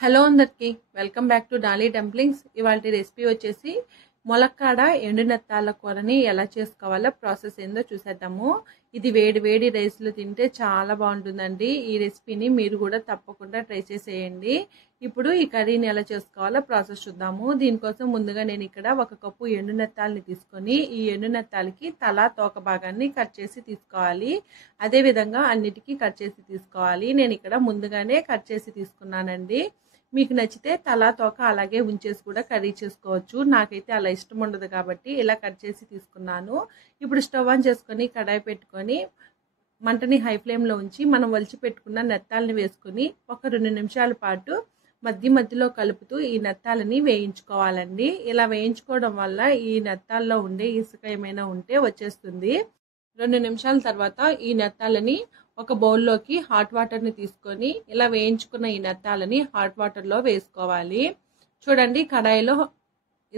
Hello అందరికి welcome back to Dolly dumplings. ఇవాళ recipe వచ్చేసి ములక్కాడ ఎండు నెత్తాల కూరని ఎలా చేసుకోవాలో ప్రాసెస్ ఏందో చూసేద్దాము. ఇది వేడి వేడి రైస్లో తింటే చాలా బాగుంటుందండి. ఈ రెసిపీని మీరు కూడా తప్పకుండా ట్రై చేసేయండి. ఇప్పుడు ఈ కర్రీని ఎలా చేసుకోవాలో ప్రాసెస్ చూద్దాము. దీనికోసం ముందుగా నేను ఇక్కడ 1 కప్పు ఎండు నెత్తాలని తీసుకొని ఈ ఎండు నెత్తాలకి తల తోక భాగాన్ని కట్ చేసి తీసుకోవాలి. అదేవిధంగా అన్నిటికీ కట్ చేసి తీసుకోవాలి. నేను ఇక్కడ ముందుగానే కట్ చేసి తీసుకున్నానండి. మీకు నచ్చితే తల తోక అలాగే ఉంచేసి కూడా కర్రీ చేసుకోవచ్చు. నాకైతే అలా ఇష్టం ఉండదు కాబట్టి ఇలా కట్ చేసి తీసుకున్నాను. ఇప్పుడు స్టవ్ ఆన్ చేసుకొని కడాయి పెట్టుకొని మంటని హై ఫ్లేమ్లో ఉంచి మనం ఒలిచి పెట్టుకున్న నెత్తాలని వేసుకొని ఒక 2 నిమిషాల పాటు మధ్యలో కలుపుతూ ఈ నెత్తాలని వేయించుకోవాలండి. ఇలా వేయించుకోవడం వల్ల ఈ నెత్తాల్లో ఉండే ఇసుక ఏమైనా ఉంటే వచ్చేస్తుంది. 2 నిమిషాల తర్వాత ఈ నెత్తాలని ఒక బౌల్లోకి హాట్ వాటర్ని తీసుకొని ఇలా వేయించుకున్న ఈ నెత్తాలని హాట్ వాటర్లో వేసుకోవాలి. చూడండి కడాయిలో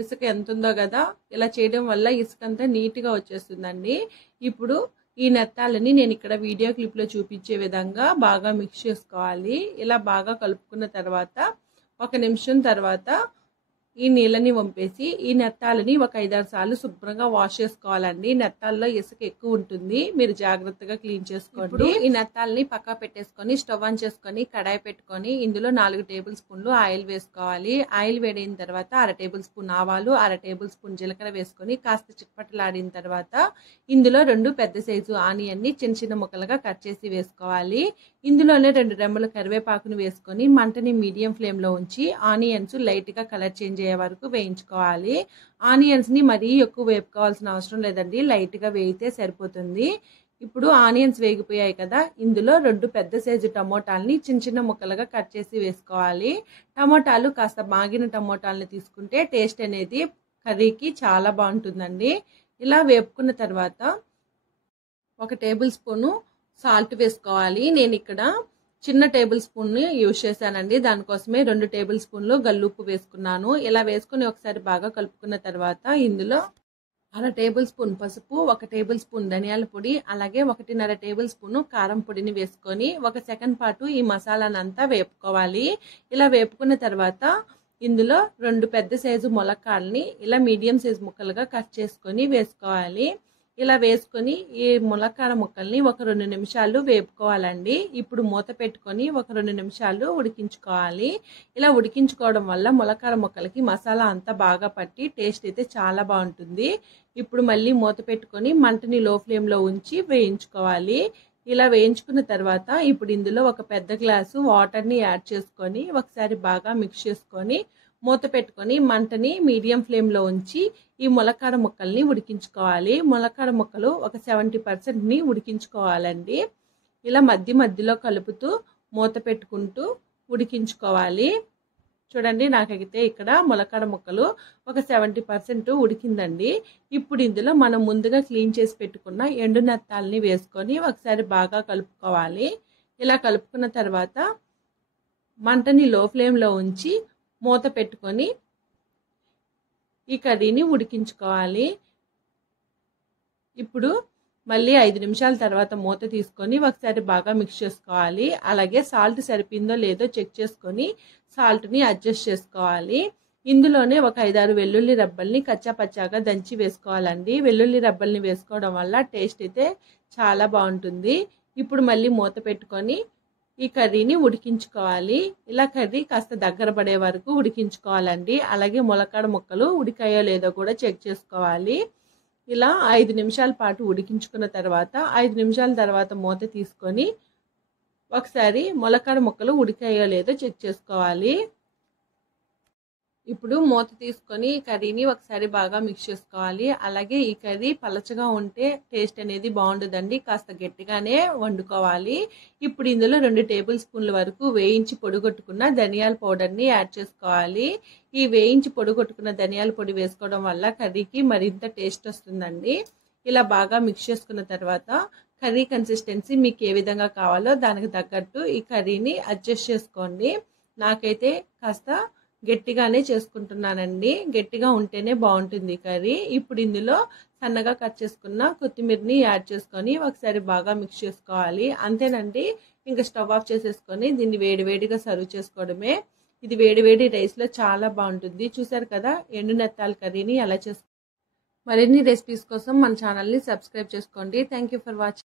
ఇసుక ఎంత ఉందో కదా, ఇలా చేయడం వల్ల ఇసుక అంతా నీట్గా వచ్చేస్తుందండి. ఇప్పుడు ఈ నెత్తాలని నేను ఇక్కడ వీడియో క్లిప్లో చూపించే విధంగా బాగా మిక్స్ చేసుకోవాలి. ఇలా బాగా కలుపుకున్న తర్వాత 1 నిమిషం తర్వాత ఈ నీళ్ళని వంపేసి ఈ నెత్తాలని ఒక 5-6 సార్లు శుభ్రంగా వాష్ చేసుకోవాలండి. నెత్తాల్లో ఇసుక ఎక్కువ ఉంటుంది, మీరు జాగ్రత్తగా క్లీన్ చేసుకోండి. ఈ నెత్తాలని పక్కా పెట్టేసుకొని స్టవ్ ఆన్ చేసుకొని కడాయి పెట్టుకొని ఇందులో 4 టేబుల్ స్పూన్లు ఆయిల్ వేసుకోవాలి. ఆయిల్ వేడైన తర్వాత 1/2 టేబుల్ స్పూన్ ఆవాలు, 1/2 టేబుల్ స్పూన్ జీలకర్ర వేసుకొని కాస్త చిట్పటలాడిన తర్వాత ఇందులో 2 పెద్ద సైజు ఆనియన్ని చిన్న చిన్న ముక్కలుగా కట్ చేసి వేసుకోవాలి. ఇందులోనే 2 రెమ్మల కరివేపాకును వేసుకొని మంటని మీడియం ఫ్లేమ్లో ఉంచి ఆనియన్స్ లైట్గా కలర్ చేంజ్ అయ్యే వరకు వేయించుకోవాలి. ఆనియన్స్ని మరీ ఎక్కువ వేపుకోవాల్సిన అవసరం లేదండి, లైట్గా వేయితే సరిపోతుంది. ఇప్పుడు ఆనియన్స్ వేగిపోయాయి కదా, ఇందులో 2 పెద్ద సైజు టమోటాలని చిన్న చిన్న ముక్కలుగా కట్ చేసి వేసుకోవాలి. టమోటాలు కాస్త మాగిన టమోటాలని తీసుకుంటే టేస్ట్ అనేది కర్రీకి చాలా బాగుంటుందండి. ఇలా వేపుకున్న తర్వాత 1 టేబుల్ స్పూను సాల్ట్ వేసుకోవాలి. నేను ఇక్కడ చిన్న టేబుల్ స్పూన్ని యూజ్ చేశానండి, దానికోసమే 2 టేబుల్ స్పూన్లు గల్లుప్పు వేసుకున్నాను. ఇలా వేసుకుని ఒకసారి బాగా కలుపుకున్న తర్వాత ఇందులో 1/2 టేబుల్ స్పూన్ పసుపు, 1 టేబుల్ స్పూన్ ధనియాల పొడి, అలాగే 1.5 టేబుల్ స్పూన్ కారం పొడిని వేసుకొని 1 సెకండ్ పాటు ఈ మసాలానంతా వేపుకోవాలి. ఇలా వేపుకున్న తర్వాత ఇందులో 2 పెద్ద సైజు ములక్కాడని ఇలా మీడియం సైజు ముక్కలుగా కట్ చేసుకొని వేసుకోవాలి. ఇలా వేసుకొని ఈ ములక్కాడ ముక్కల్ని ఒక 2 నిమిషాలు వేపుకోవాలండి. ఇప్పుడు మూత పెట్టుకొని ఒక 2 నిమిషాలు ఉడికించుకోవాలి. ఇలా ఉడికించుకోవడం వల్ల ములక్కాడ ముక్కలకి మసాలా అంతా బాగా పట్టి టేస్ట్ అయితే చాలా బాగుంటుంది. ఇప్పుడు మళ్ళీ మూత పెట్టుకొని మంటని లో ఫ్లేమ్లో ఉంచి వేయించుకోవాలి. ఇలా వేయించుకున్న తర్వాత ఇప్పుడు ఇందులో ఒక పెద్ద గ్లాసు వాటర్ని యాడ్ చేసుకొని ఒకసారి బాగా మిక్స్ చేసుకొని మూత పెట్టుకొని మంటని మీడియం ఫ్లేమ్లో ఉంచి ఈ ములక్కాడ ముక్కల్ని ఉడికించుకోవాలి. ములక్కాడ ముక్కలు ఒక 70%ని ఉడికించుకోవాలండి. ఇలా మధ్యలో కలుపుతూ మూత పెట్టుకుంటూ ఉడికించుకోవాలి. చూడండి నాకైతే ఇక్కడ ములక్కాడ ముక్కలు ఒక 70% ఉడికిందండి. ఇప్పుడు ఇందులో మనం ముందుగా క్లీన్ చేసి పెట్టుకున్న ఎండు నెత్తాలని వేసుకొని ఒకసారి బాగా కలుపుకోవాలి. ఇలా కలుపుకున్న తర్వాత మంటని లో ఫ్లేమ్లో ఉంచి మూత పెట్టుకొని ఈ కర్రీని ఉడికించుకోవాలి. ఇప్పుడు మళ్ళీ 5 నిమిషాల తర్వాత మూత తీసుకొని ఒకసారి బాగా మిక్స్ చేసుకోవాలి. అలాగే సాల్ట్ సరిపోయిందో లేదో చెక్ చేసుకొని సాల్ట్ని అడ్జస్ట్ చేసుకోవాలి. ఇందులోనే ఒక 5-6 వెల్లుల్లి రబ్బల్ని కచ్చాపచ్చాగా దంచి వేసుకోవాలండి. వెల్లుల్లి రబ్బల్ని వేసుకోవడం వల్ల టేస్ట్ అయితే చాలా బాగుంటుంది. ఇప్పుడు మళ్ళీ మూత పెట్టుకొని ఈ కర్రీని ఉడికించుకోవాలి. ఇలా కర్రీ కాస్త దగ్గర పడే వరకు ఉడికించుకోవాలండి. అలాగే ములక్కాడ ముక్కలు ఉడికాయో లేదో కూడా చెక్ చేసుకోవాలి. ఇలా 5 నిమిషాల పాటు ఉడికించుకున్న తర్వాత 5 నిమిషాల తర్వాత మూత తీసుకొని ఒకసారి ములక్కాడ ముక్కలు ఉడికాయో లేదో చెక్ చేసుకోవాలి. ఇప్పుడు మూత తీసుకొని కర్రీని ఒకసారి బాగా మిక్స్ చేసుకోవాలి. అలాగే ఈ కర్రీ పలచగా ఉంటే టేస్ట్ అనేది బాగుండదండి, కాస్త గట్టిగానే వండుకోవాలి. ఇప్పుడు ఇందులో 2 టేబుల్ స్పూన్ల వరకు వేయించి పొడిగొట్టుకున్న ధనియాల పౌడర్ని యాడ్ చేసుకోవాలి. ఈ వేయించి పొడిగొట్టుకున్న ధనియాల పొడి వేసుకోవడం వల్ల కర్రీకి మరింత టేస్ట్ వస్తుందండి. ఇలా బాగా మిక్స్ చేసుకున్న తర్వాత కర్రీ కన్సిస్టెన్సీ మీకు ఏ విధంగా కావాలో దానికి తగ్గట్టు ఈ కర్రీని అడ్జస్ట్ చేసుకోండి. నాకైతే కాస్త గట్టిగానే చేసుకుంటున్నానండి, గట్టిగా ఉంటేనే బాగుంటుంది కర్రీ. ఇప్పుడు ఇందులో సన్నగా కట్ చేసుకున్న కొత్తిమీరని యాడ్ చేసుకొని ఒకసారి బాగా మిక్స్ చేసుకోవాలి. అంతేనండి, ఇంకా స్టవ్ ఆఫ్ చేసేసుకొని దీన్ని వేడివేడిగా సర్వ్ చేసుకోవడమే. ఇది వేడి వేడి రైస్లో చాలా బాగుంటుంది. చూసారు కదా ఎండు నెత్తాల కర్రీని ఎలా చేసుకో. మరిన్ని రెసిపీస్ కోసం మన ఛానల్ని సబ్స్క్రైబ్ చేసుకోండి. Thank you for watching.